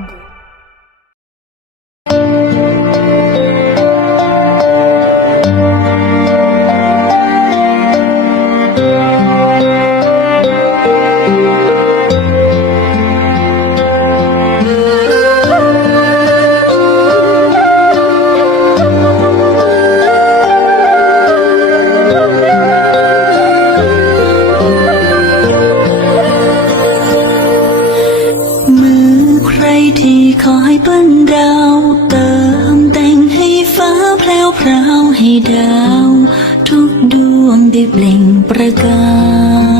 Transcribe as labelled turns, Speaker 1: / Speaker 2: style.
Speaker 1: Jungle.
Speaker 2: ทีคอยปั้นดาวเติมแต่งให้ฟ้าแพลวพราวให้ดาว ทุกดวงได้เปล่งประกาย